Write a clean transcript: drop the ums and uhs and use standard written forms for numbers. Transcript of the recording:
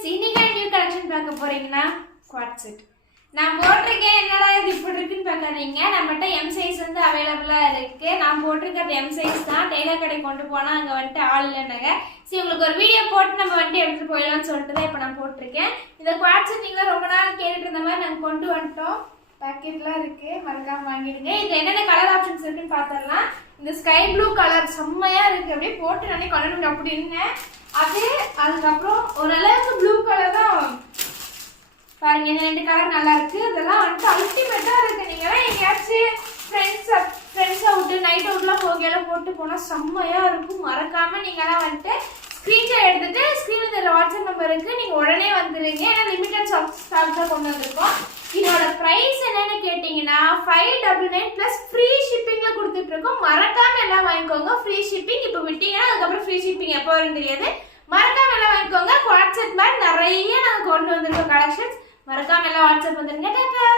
Friends, இன்னைக்கு new collection பார்க்க போறீங்கன்னா குவாட் செட் நான் போட்டிருக்கேன். என்னடா இது இப்படி இருக்குன்னு பார்க்காதீங்க. நம்மகிட்ட எம் சைஸ் வந்து அவைலபிளா இருக்கு. நான் போட்டிருக்கிறது எம் சைஸ் தான். டெய்லர் கடை கொண்டு போனா அங்க வந்துட்டு ஆள் இல்லைன்னாங்க. சரி, உங்களுக்கு ஒரு வீடியோ போட்டு நம்ம வந்துட்டு எடுத்துட்டு போயிடலாம்னு சொல்லிட்டு தான் இப்போ நான் போட்டிருக்கேன். இந்த குவாட் செட் நீங்க ரொம்ப நாள் கேட்டுட்டு இருந்த மாதிரி நாங்கள் கொண்டு வந்துட்டோம். பேக்கெட்லாம் இருக்கு, மறக்காம வாங்கிடுங்க. இது என்னென்ன கலர் ஆப்ஷன்ஸ் இருக்குன்னு பார்த்துடலாம். இந்த ஸ்கை ப்ளூ கலர் செம்மையா இருக்கு. அப்படியே போட்டு நானே கலர் அப்படின்னு அதுக்கப்புறம் ஓரளவுக்கு ப்ளூ கலர் தான் பாருங்க. இந்த ரெண்டு கலர் நல்லா இருக்கு. இதெல்லாம் வந்துட்டு அல்டிமேட்டா இருக்கு. நீங்க எங்கேயாச்சும் ஃப்ரெண்ட்ஸ் அவுட்டு நைட் அவுட்லாம் போகையெல்லாம் போட்டு போனா செம்மையா இருக்கும். மறக்காம நீங்களாம் வந்துட்டு ஸ்கிரீன்ஷாட் எடுத்துட்டு ஸ்கிரீன்ல தெரியற வாட்ஸ்அப் நம்பருக்கு நீங்க உடனே வந்துருங்க. ஏன்னா லிமிடெட் ஸ்டாக் தான் கொண்டு வந்திருக்கோம். இதோட பிரைஸ் என்னன்னு கேட்டீங்கன்னா 599 பிளஸ் ஃப்ரீ ஷிப்பிங்ல கொடுத்துட்டு இருக்கோம். மறக்காம எல்லாம் வாங்கிக்கோங்க. ஃப்ரீ ஷிப்பிங் இப்போ விட்டீங்கன்னா அதுக்கப்புறம் ஃப்ரீ ஷிப்பிங் எப்போ வரும் தெரியாது. மறக்காம எல்லாம் வாங்கிக்கோங்க. வாட்ஸ்அப் மாதிரி நிறைய நாங்கள் கொண்டு வந்திருக்கோம் கலெக்ஷன்ஸ். மறக்காம எல்லாம் வாட்ஸ்அப் வந்துருங்க.